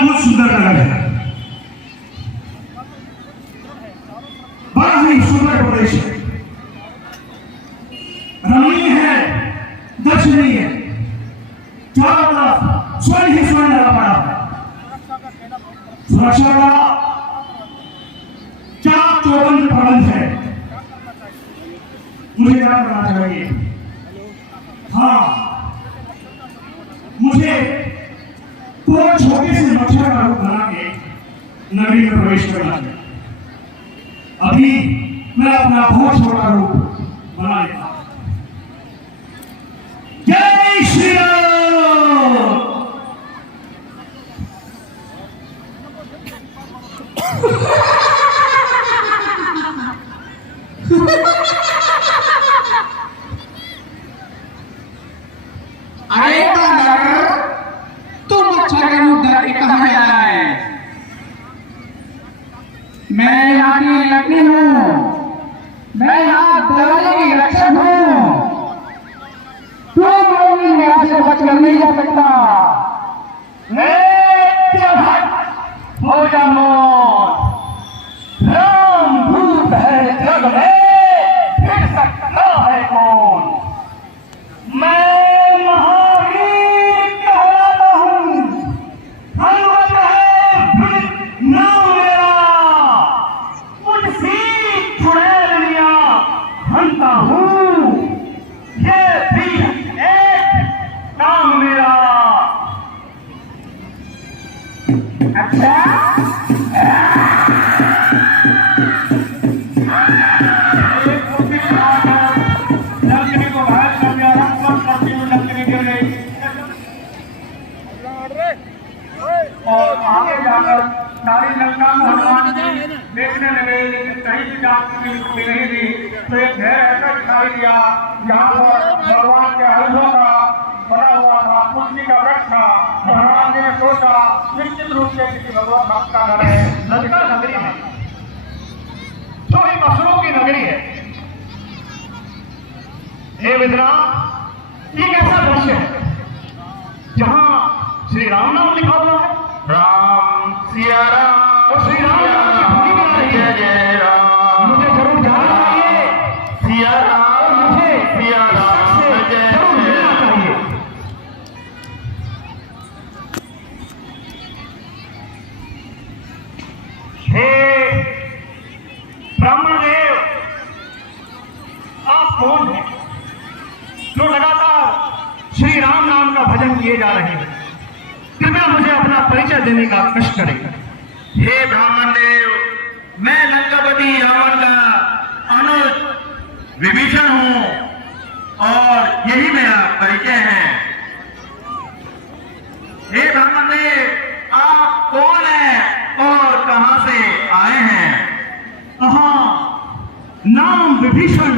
अद्भुत सुंदर नगर है, बड़ा ही सुंदर प्रदेश है, रमणीय है, दर्शनीय है, चारों तरफ स्वर्ण ही स्वर्ण लगा पड़ा है। सुरक्षा का चाक चौबंद प्रबंध है। मुझे क्या करना चाहिए? हाँ, मुझे पूरा छोटे से मच्छर का रूप बना के नगरी में प्रवेश करना चाहिए। अभी मैं अपना बहुत छोटा रूप बना लेता हूं। जय श्री राम। अरे तुम अच्छा कहाँ जाए? मैं यहाँ की लक्ष्मी हूँ, मैं यहाँ दरवाजे की रक्षक हूँ। तुम यहाँ से बचकर नहीं जा सकता। हो जा मौत, राम भूत है जग में, फिर सकता है कौन? मैं महावीर कहलाता हूँ, हनुमत है नाम मेरा, मुझसे छुड़ैलिया हंता हूँ, ये भी एक नाम मेरा। अच्छा और आगे जाकर सारी लंका में हनुमान जी देखने लगे, लेकिन कहीं भी जाती नहीं थी। तो एक घर ऐसा दिखाई दिया जहाँ पर भगवान के हलफों का बना हुआ था, तुलसी का वृक्ष था। तो हनुमान जी ने सोचा निश्चित रूप से किसी भगवान भक्त का घर है, लंका नगरी है, तो ही असुरों की नगरी है। हे विद्रा, ये कैसा दृश्य है जहाँ श्री राम नाम लिखा हुआ है? राम सिया राम, और श्री राम नाम की ध्वनि बना रही है। जय राम, मुझे जरूर जाना चाहिए। सिया राम, मुझे सिया राम से जरूर मिलना चाहिए। हे ब्राह्मण देव, आप कौन हैं जो लगातार श्री राम नाम का भजन किए जा रहे हैं? कृपया मुझे अपना परिचय देने का कष्ट करें। हे ब्राह्मण देव, मैं लंकापति रावण का अनुज विभीषण हूँ और यही मेरा परिचय है। हे ब्राह्मण देव, आप कौन हैं और कहां से आए हैं? नाम विभीषण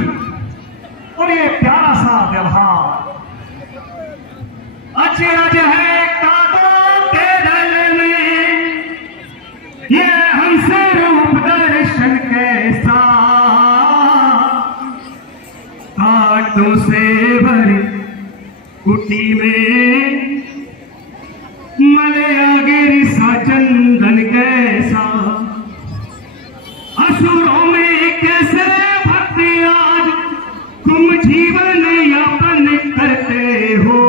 और ये प्यारा सा व्यवहार, अचरज है कांटों के दल में, ये हमसे रूप दर्शन कैसा, कांटों से भरी कुटी में मलया गिर सा चंदन कैसा, असुरों में कैसे भक्ति आज तुम जीवन यापन करते हो,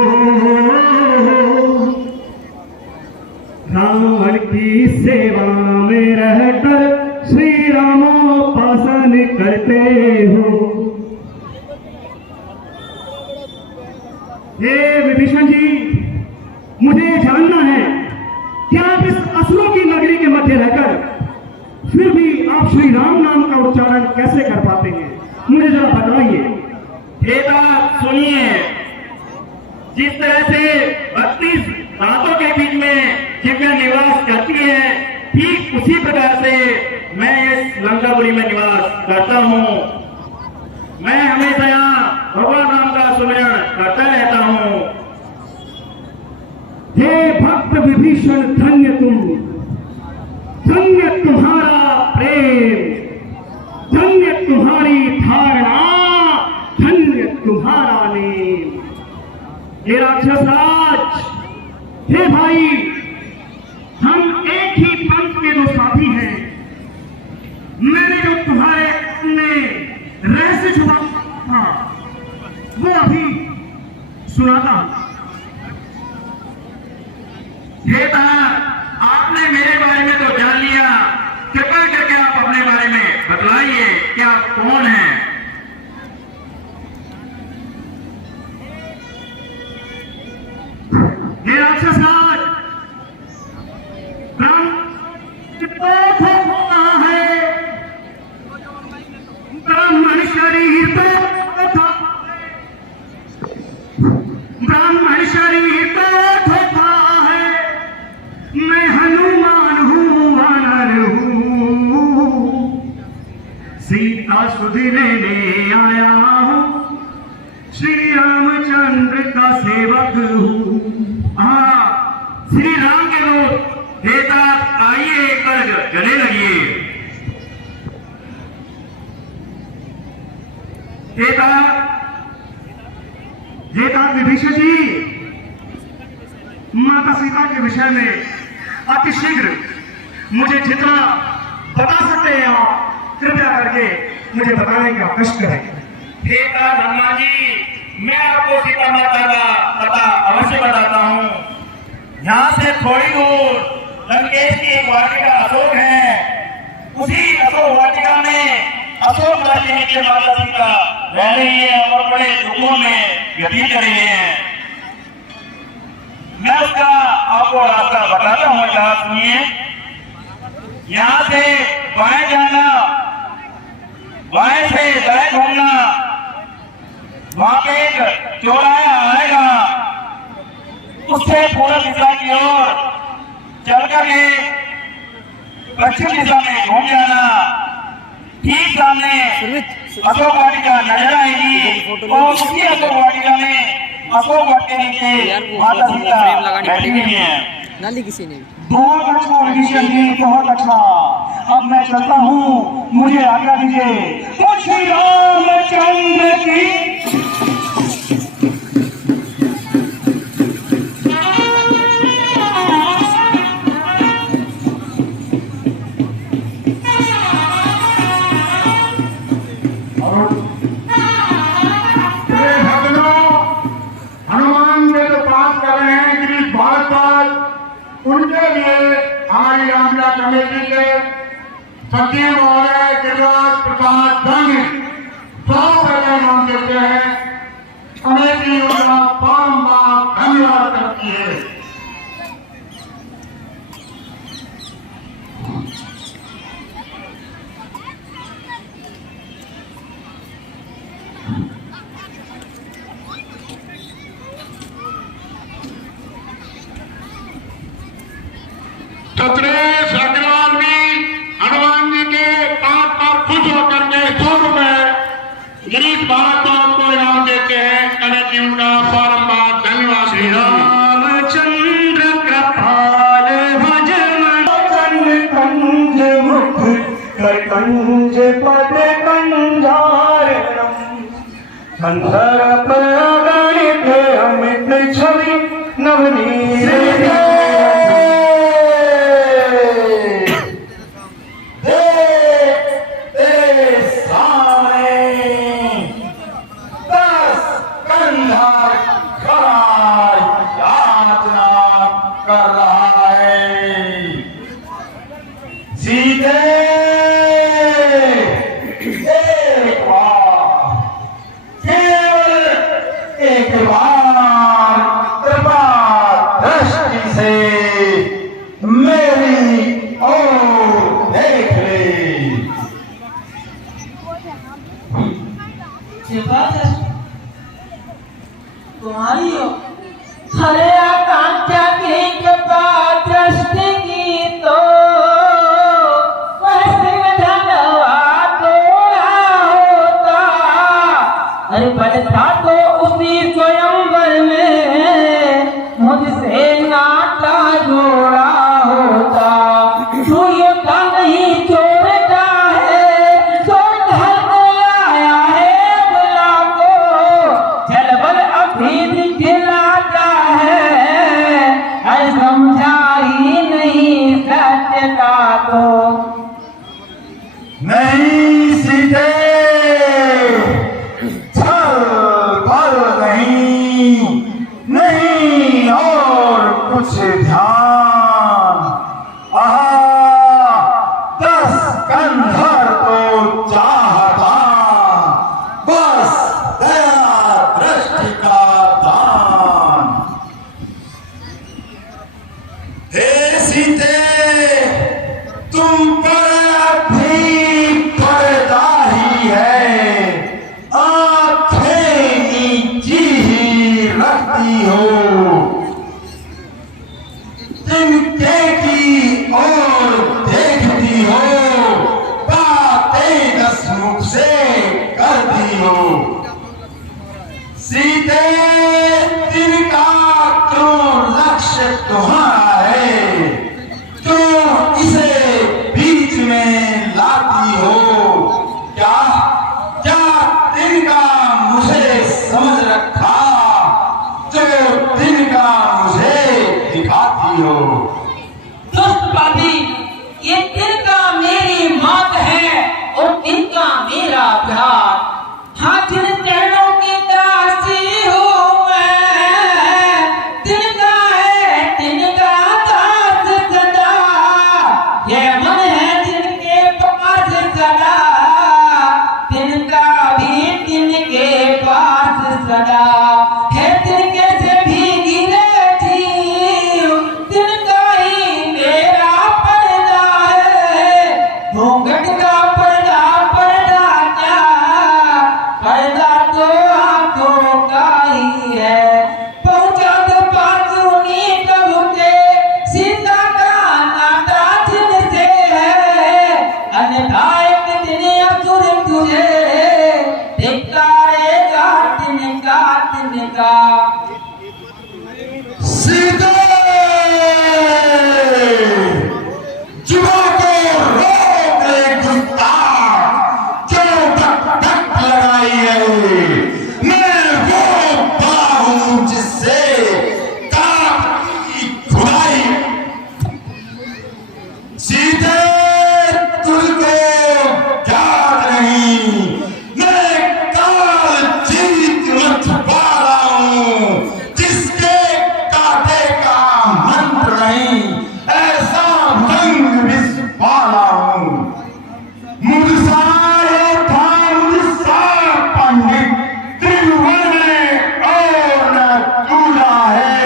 रावण की सेवा में रहकर श्री रामोपासन करते हो। हे विभीषण जी, मुझे जानना है कि आप इस असुरों की नगरी के मध्य रहकर फिर भी आप श्री राम नाम का उच्चारण कैसे कर पाते हैं? मुझे जरा बताइए। हे बात सुनिए, जिस तरह से 32 रातों के बीच में दिव्या निवास करती है, ठीक उसी प्रकार से मैं इस लंकापुरी में निवास करता हूँ। मैं हमेशा यहाँ भगवान राम का सुमिरन करता रहता हूँ। हे भक्त विभीषण, धन्य तुम, धन्य तुम्हारा प्रेम, धन्य तुम्हारी धारणा, धन्य तुम्हारा नेम। हे राक्षस राज, हे भाई, हम सुनाता हूं। बेटा, आपने मेरे बारे में तो जान लिया, कृपया करके आप अपने बारे में बतलाइए कि आप कौन हैं। ये राक्षस राज ब्राह्मण शरीर तो धोखा है, मैं हनुमान हूँ, वानर हूँ, सीता सुध लेने आया हूँ, श्री रामचंद्र का सेवक हूँ। हाँ, श्री राम के दूत, बेटा आइए एक बार गले लगिए। बेटा विभीषण जी, माता सीता के विषय में अति शीघ्र मुझे जितना बता सकते हैं आप कृपया करके मुझे बताने का कष्ट करें। बेटा हनुमान जी, मैं आपको सीता माता का पता अवश्य बताता हूँ। यहाँ से थोड़ी दूर लंकेश की एक वाटिका अशोक है। उसी अशोक वाटिका में अशोक राज्य के माता सीता रह रही है और बड़े दुखों में व्यतीत कर रही है। मैं उसका आपको रास्ता बताता हूँ, जरा सुनिए। यहाँ से बाएं जाना, बाएं से दाएं घूमना, वहां पे एक चौराहा आएगा, उससे पूर्व दिशा की ओर चल करके पश्चिम दिशा में घूम जाना। ठीक सामने अशोक वाटिका नजर आएगी और उसी अशोक वाटिका में अशोक वट के नीचे माता सीता बैठी हुई है। नाली किसी ने बहुत अच्छा विभीषण जी, बहुत अच्छा। अब मैं चलता हूँ, मुझे आज्ञा दीजिए। तो श्री रामचंद्र की उनके लिए हमारी रामलीला कमेटी के सचिव महोदय गिरिराज प्रसाद दंग पहले नाम देते हैं। कमेटी उनका बारंबार धन्यवाद करती है। सुरेश अग्रवाल भी हनुमान जी के पांव पर खुश होकर के 100 रुपए गिरीश भारद्वाज को इनाम देते हैं। कमेटी उनका बारंबार धन्यवाद। श्री रामचंद्र कृपाल भजन कंज मुख कर कंज पद कंजारणम कंधर गणित अमित छवि नवनीत कर रहा है। सीधे एक बार, केवल एक बार कृपा दृष्टि से मेरी ओर देख ले। तुम्हारी हो हरे आकांक्षा की कृपा दृष्टि की तो वह धनवा तो होता। अरे बनता तो उसी स्वयंवर में मुझसे नाता जोड़ा होता। तू योद्धा नहीं छोड़ता है, छोड़ घर को आया है बुला को जल बल अभी दिखलाता है। अरे समझा ही नहीं सत्य का तो नहीं सीधे छल भर नहीं कुछ ध्यान। आहा 10 कंधर तो चाहता, बस दया दृष्टि का दान। हे सीते तुम पर भी पर्दा ही है, आंखें नीची ही रखती हो, तिनके की ओर देखती हो, बातें 10 मुख से करती हो। सीते तिनका क्यों लक्ष्य तुम्हारा है, तो इसे बीच में लाती हो। क्या क्या तिनका मुझे समझ रखा, जो तिनका मुझे दिखाती हो। दोस्त बाबी, ये तिनका मेरी मौत है और तिनका मेरा प्यार। हाँ, जिन चरणों की दासी हूँ मैं, तिनका है तिनका दास सदा। ये मन है जिनके पास सदा, तिनका भी तिनके पास सदा है। तिनके से भीगी रहती हूँ, तिनका ही मेरा पर्दा है। घूंघट का पर्दा पर्दा क्या, पर्दा तो आंखों का ही है। पहुंचा तो पास उन्हीं प्रभु के, सीता का नाता जिनसे है। अन्यथा एक दिन असुर तुझे धिक्कारेगा तिनका तिनका। सीते जुबा को रोक ले गुस्ताख, जो धक धक लगाई है। मैं वो बड़ा हूं जिससे काट की खुदाई। सीते तुझको याद नहीं, मैं काल जीत मत वाला हूं, जिसके काटे का मंत्र नहीं, ऐसा रंग विस्वाला हूं। मुझसा था मुझसा पंडित, त्रिभुवन में और न दूल्हा है।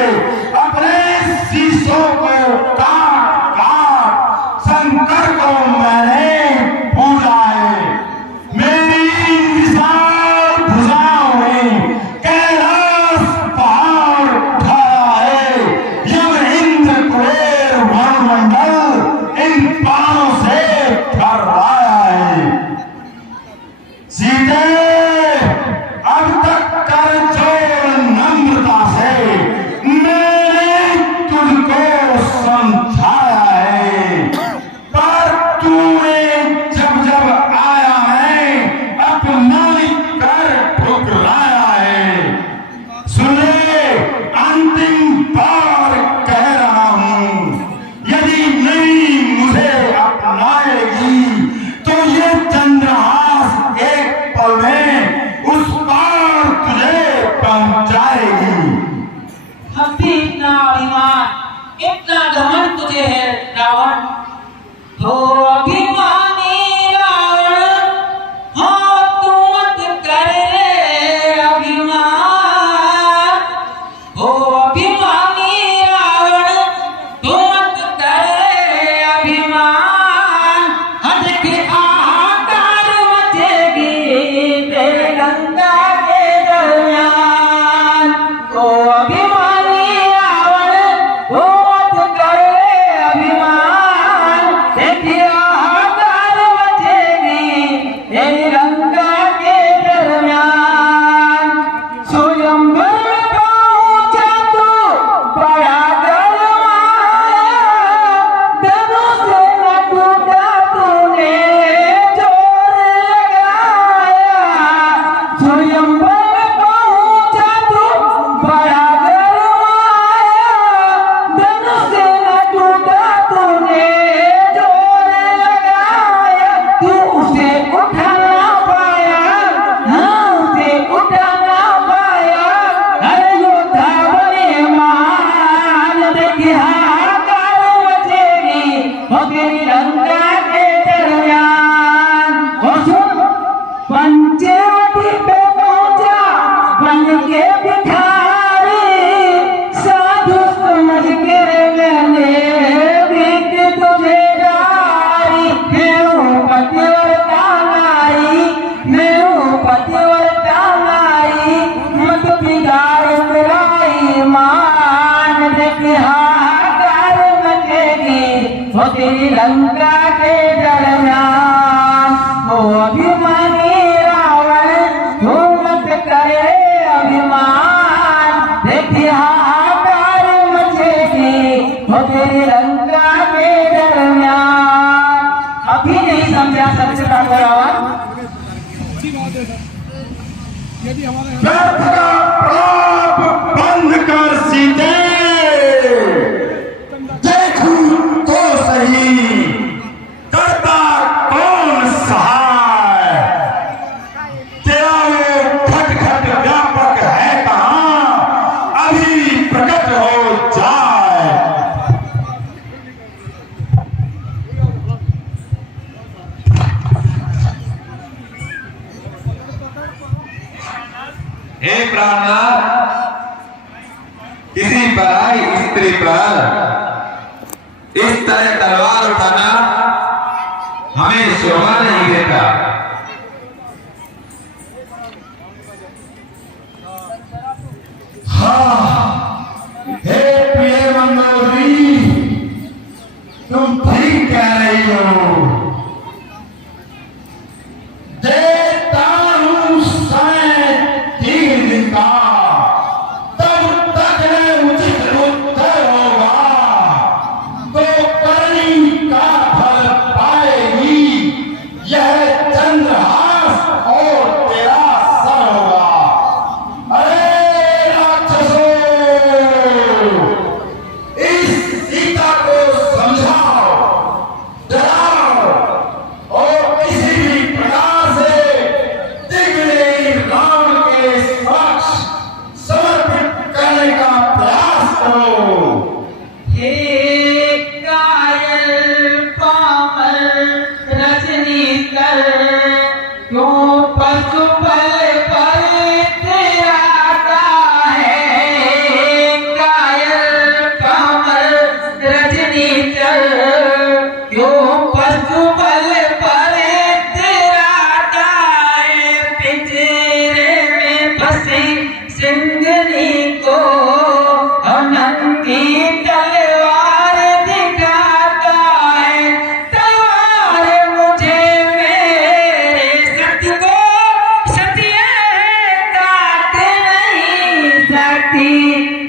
अपने शीशों को काट काट शंकर को मैंने भूला है। मेरी विशाल भुजाओं में कैलाश पहाड़ उठाया है। यम इंद्र कुबेर वायुमंडल इन बाणों से ठर्राया है। सीते अब तक कर जोड़ नम्रता से, मैंने तुझको समझाया है, पर तूने जब जब आया है अपमानित कर ठुकराया है। सुने, अंतिम बार कह रहा हूं, यदि नहीं मुझे अपनाएगी तो ये चंद्रहास एक पल में उस पार तुझे पहुंचाएगी। हम भी इतना अभिमान, इतना घमंड तुझे है रावण। हो अभिमानी रावण, हाँ तू मत कर रे अभिमान। हो अभिमानी रावण, तू मत कर रे अभिमान। हद के आकार मचेगी तेरे गंगा के दरमियान। हो अभिमानी रावण, तू मत कर रे अभिमान। लंका के दरमियान वो अभिमानी रावण हुकूमत करे अभिमान देखिए हाहाकार मचेगी वो तेरी लंका के दरमियान। अभी नहीं समझा सबसे बड़ा आवाज व्यर्थ का प्रलाप बंद कर सीते, देखूं तो सही करता कौन सहाय। तेरा वो खटखट व्यापक है कहाँ, अभी प्रकट हो जाए। हे प्राणनाथ, किसी पराई स्त्री पर इस तरह तलवार उठाना हमें शोभा नहीं देता। हे प्रिय मंगोदरी, तुम ठीक कह रही हो। देता हूं समय 3 दिन का, तब तक उचित उत्तर होगा तो करनी का फल पाएगी। यह चंद्रहास और तेरा सर होगा। अरे राक्षसों, इस सीता को समझाओ, डराओ और किसी भी प्रकार से दिग्विजयी रावण के समक्ष समर्पित करने का प्रयास करो। हे कायल पामर रजनी कर क्यों पशुपल पर आता है। कायल पामर रजनी कर क्यों पशुपल पर आता है। पिंजरे में फंसी सिंगनी को अनंती तलवार दिखाता है। तलवार मुझे मेरे सत्य को सत्य काट नहीं सकती।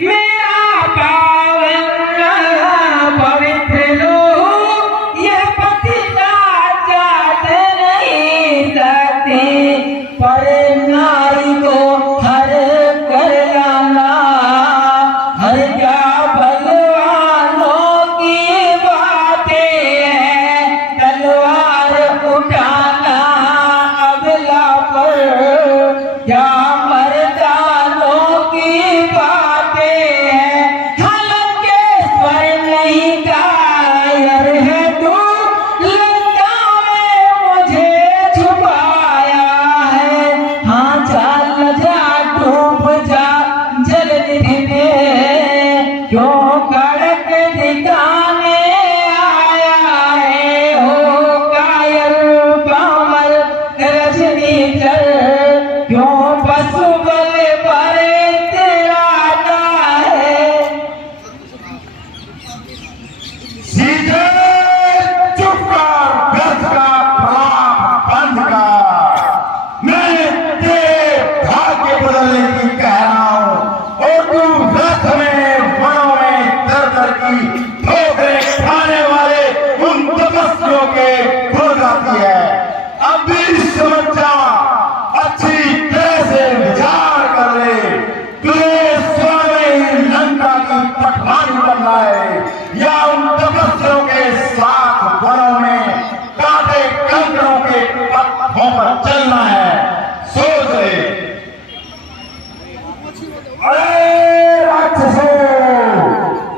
मेरा पावन पवित्र लोग ये पतिता काट नहीं सकती। पर नारी को हर कर लाना हर क्या भगवानों की बातें हैं। तलवार उठाना अबला पर क्या मर्दानों की बातें हैं। हालांकि स्वर नहीं कायर है तू, लंका में मुझे छुपाया है। हाँ चल जा डूब जा जल निधि में, क्यों कड़क दिखाने आया है। हो कायल पामर रजनी कर क्यों पशुबल पर तेरा आता है। सीधे चुप कर, व्यर्थ का प्रलाप बंद कर। मैं तेरे भाग्य बदलने की कह रहा हूं और तू व्यर्थ में वनों में दर दर की ठोकरें खाने वाले उन तपस्वियों के भूल जाती है। अब भी समझ जा, अच्छी तरह से विचार कर ले। तुझे स्वयं लंका की पटवारी बनना है या उन तपस्वियों के साथ वनों में कांटे कंकड़ों के पत्थरों पर चलना है। सोच ले। अरे राक्षसों,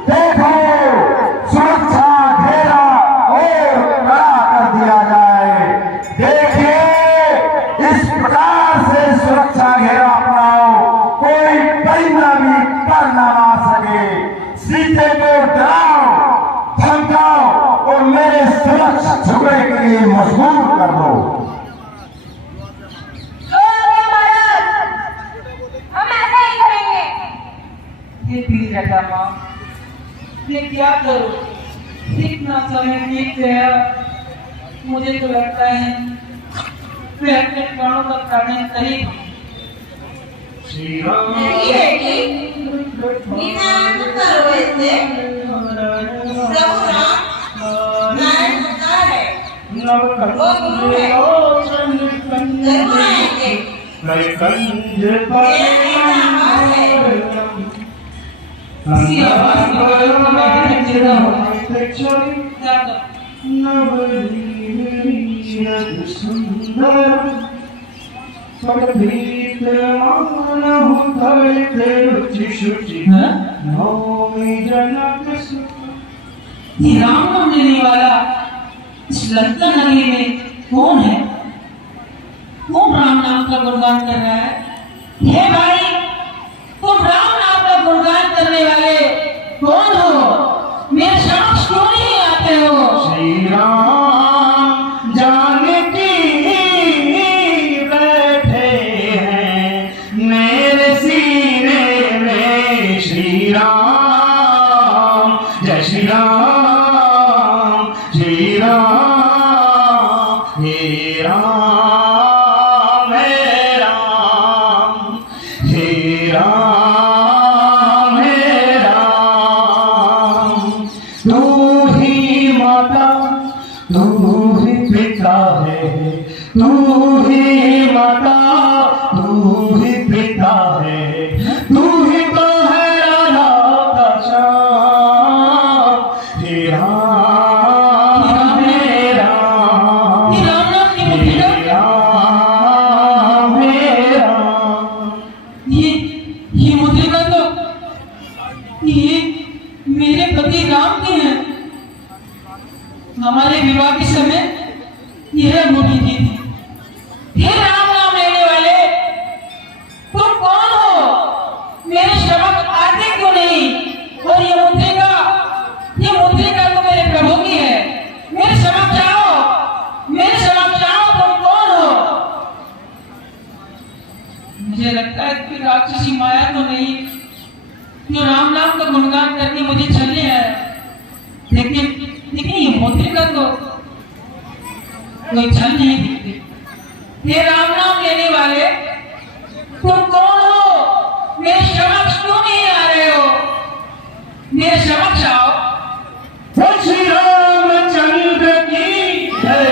देखो सुरक्षा घेरा और कड़ा कर दिया जाए। देखिए, इस प्रकार से सुरक्षा घेरा अपनाओ, कोई परिंदा भी पर न आ सके। सीते को डराओ, धमकाओ और मेरे समक्ष झुकने के लिए मजबूर कर दो। हम ऐसा ही करेंगे। ये तीर रखा माँ, मैं क्या करूँ? सीखना इतना समय बीत गया, मुझे तो लगता है मैं अपने प्राणों का प्राण करीब नहीं बेटी, बिना आनंद करो ऐसे। प्रभु राम नारायण अवतार है, वो गुरु है, जरूर आएंगे। मेरा आवाज है, किसी आवाज की वजह से मैं भी चिढ़ा हूँ। ये राम नाम लेने वाला इस लंका नगरी में कौन है? कौन राम नाम का गुणगान कर रहा है? हे भाई, तुम राम नाम का गुणगान करने वाले कौन हो? मेरे समक्ष क्यों नहीं आते हो? श्री राम जानकी बैठे हैं मेरे सीने में। श्री राम, जय श्री राम, श्री राम, हे राम, हे राम, हे राम, हे राम। तू ही माता, तू ही पिता है, तू ही माता, तू ही पिता है, तू ही तो है राधा का श्याम। हे राम, हे राम, ये राम नाम की बुद्धि हे का राम, हे राम। ये मुद्रिका तो ये मेरे पति राम की है। हमारे विवाह के समय यह मुद्री थी। हे राम नाम लेने वाले, तुम कौन हो? मेरे समक्ष आते क्यों नहीं? और ये मुद्रिका तो मेरे प्रभु की है। मेरे समक्ष आओ, मेरे समक्ष आओ, तुम कौन हो? मुझे लगता है कि राक्षसी माया तो नहीं, जो राम नाम का गुणगान करके मुझे छलने आया। लेकिन ये मुद्रिका तो कोई छल नहीं दिखती। हे राम नाम लेने वाले, तुम कौन हो? मेरे समक्ष क्यों नहीं आ रहे हो? मेरे समक्ष आओ। बोल श्री रामचंद्र की जय।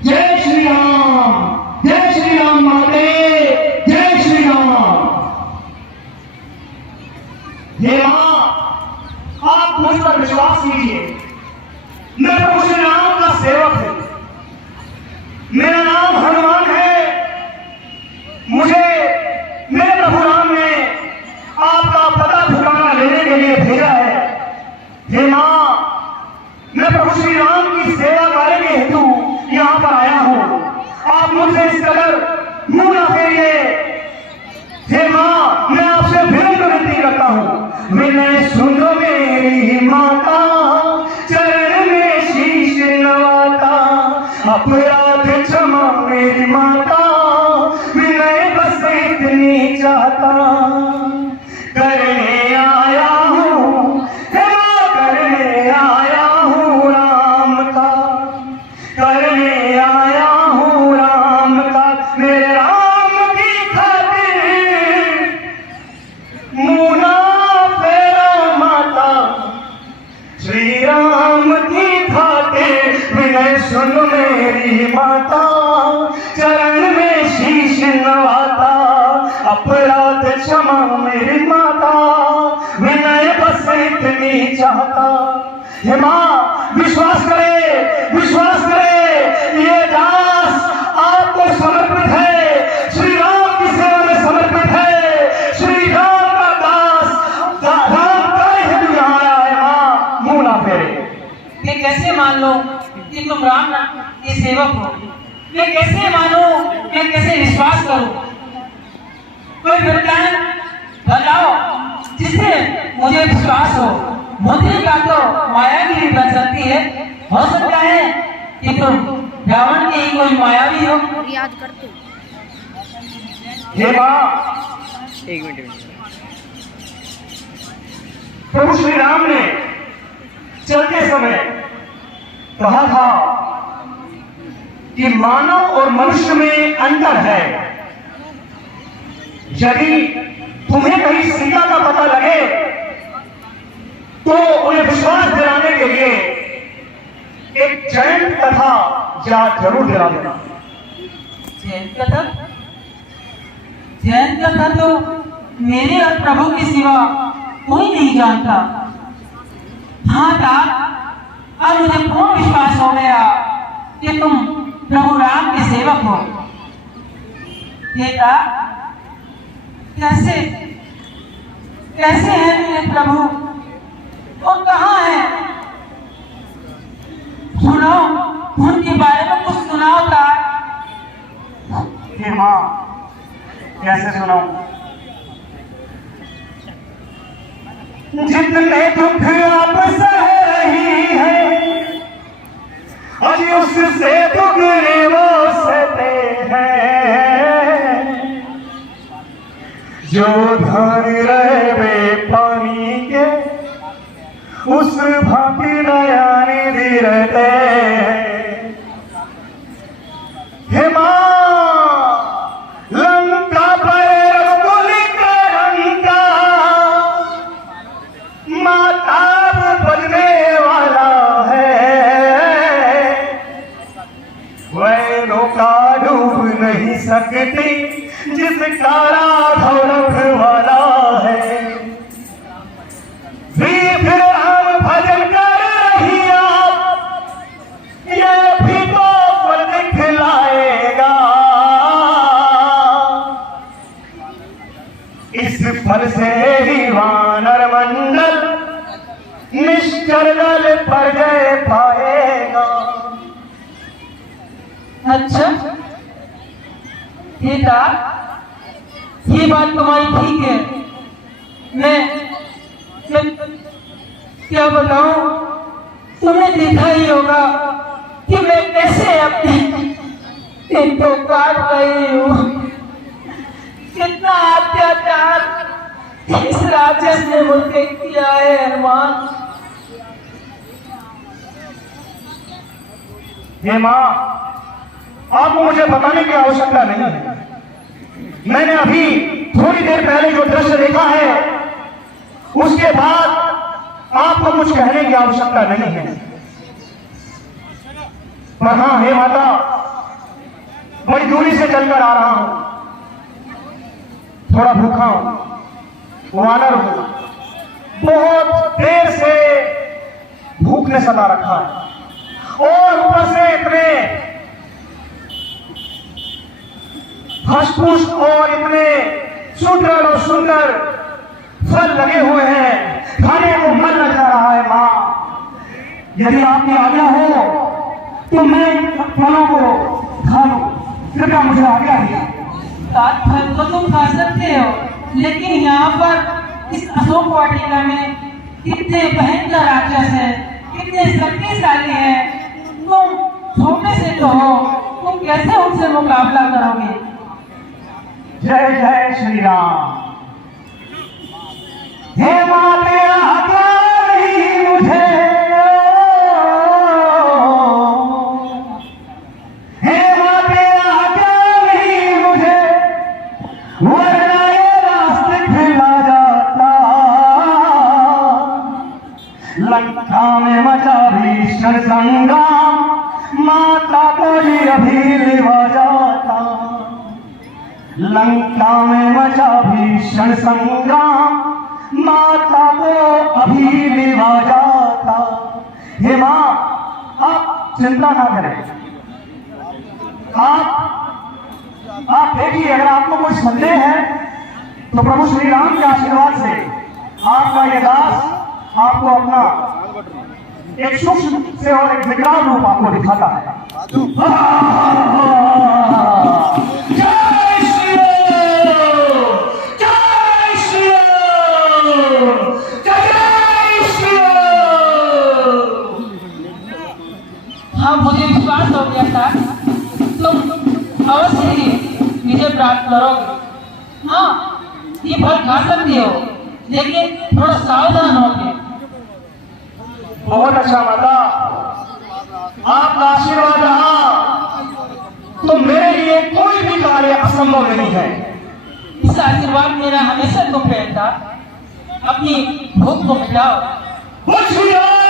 जय श्री राम, जय श्री राम माते, जय श्री राम। हे मां, आप मुझ पर विश्वास कीजिए, मैं प्रभु श्री राम का सेवक हूं। मेरा नाम हनुमान है। मुझे मेरे प्रभु राम ने आपका पता ठिकाना लेने के लिए भेजा है। हे मां, मैं प्रभु श्री राम की सेवा करने के हेतु यहाँ पर आया हूँ। आप मुझसे इस कदर मुंह न फेरिए। हे मां, मैं आपसे विनम्र विनती करता हूँ, विनय सुनो मेरी माता, चरण में शीश नवाता, अपराध क्षमा मेरी माता, विनय बस इतनी चाहता। करने आया हूँ, हे मां, करने आया हूँ राम का, करने आया हूँ राम का। मेरे राम की खातिर मुना फेरा माता, श्री राम की खातिर विनय सुन मेरी माता, चरण में शीश नवाता, अपराध क्षमा मेरी माता, विनय बस इतनी चाहता। हे मां, विश्वास करे, विश्वास करे, ये दास आपको समर्पित है, श्री राम की सेवा में समर्पित है। श्री राम का दास राम का हेतु यहाँ आया है। मां, मुंह ना फेरे। मैं कैसे मान लो कि तुम राम नाम के सेवक हो? मैं कैसे मानूं? मैं कैसे विश्वास करूं? कोई वरदान मुझे विश्वास हो, मुद्री का तो मायावी बन सकती है। हो सकता है कि तुम रावण की ही कोई मायावी हो। याद करते हे माँ, एक मिनट प्रभु श्री राम ने चलते समय कहा था कि मानव और मनुष्य में अंतर है। यदि तुम्हें कहीं सीता का पता लगे तो उन्हें विश्वास दिलाने के लिए एक जयंत कथा याद जरूर दिला देना। जैन कथा? जैन कथा तो मेरे और प्रभु के सिवा कोई नहीं जानता। हाँ तात, अब मुझे पूर्ण विश्वास हो गया कि तुम प्रभु राम के सेवक हो। बेटा, कैसे कैसे हैं मेरे प्रभु और कहाँ हैं? सुनो, उनके बारे में कुछ सुनाओ तात। हे माँ, कैसे सुनाऊं? जितने दुख आप सह रही है, अजी उससे दुगने वो सहते हैं। जो धार रहे वे पानी के, उस भांति नया निधि रहते हैं। हे माँ, लंका पर रघुकुल का रंका, माताब बजने वाला है। वह नौका डूब नहीं सकती जिसका राघव वाला है। फिर हम भजन कर रही आप, ये भी तो फल दिखलाएगा। इस फल से ही वानर मंडल निश्चर दल पर जय पाएगा। अच्छा बेटा, ये बात तुम्हारी ठीक है। मैं क्या बताऊं, तुमने देखा ही होगा कि मैं कैसे अपने दिन को काट रही हूँ। कितना अत्याचार इस राक्षस ने मुझे किया है हनुमान। हे माँ, आपको मुझे बताने की आवश्यकता नहीं है। मैंने अभी थोड़ी देर पहले जो दृश्य देखा है, उसके बाद आपको कुछ कहने की आवश्यकता नहीं है। पर हाँ हे माता, बड़ी दूरी से चलकर आ रहा हूं, थोड़ा भूखा हूं, वानर हूं, बहुत देर से भूख ने सता रखा है और ऊपर से इतने घास-फूस और इतने सुंदर और सुंदर फल लगे हुए हैं, खाने को मन न जा रहा है। माँ, यदि आपकी आज्ञा हो तो मैं फलों को खा लूं, कृपया मुझे आज्ञा दिया। फल तो तुम खा सकते हो, लेकिन यहाँ पर इस अशोक वाटिका में कितने भयंकर राक्षस हैं, कितने शक्तिशाली हैं। तुम छोटे से तो हो, तुम कैसे उनसे मुकाबला करोगे? जय जय श्री राम। हे माँ, तेरा आज्ञा नहीं मुझे, हे माँ, तेरा आज्ञा नहीं मुझे, वरना ये रास्ते खिला जाता। लंका में मचा भीषण संग्राम, माता को ही अभी लिवा जाता। लंका में मचा भीषण संग्राम, माता को अभी लिवा जाता। हे माँ, आप चिंता ना करें। आप देखिए, अगर आपको कोई संदेह है तो प्रभु श्री राम के आशीर्वाद से आपका ये दास आपको अपना एक सूक्ष्म से और एक विकराल रूप आपको दिखाता है। जय श्री राम, जय श्री राम, जय प्राप्त करोगे। हाँ, ये फल खा सकते हो, लेकिन थोड़ा सावधान होगे। बहुत अच्छा माता, आपका आशीर्वाद रहा तो मेरे लिए कोई भी कार्य असंभव नहीं है। इस आशीर्वाद मेरा हमेशा तुम पे था। अपनी भूख को मिटाओ। बोल श्री राम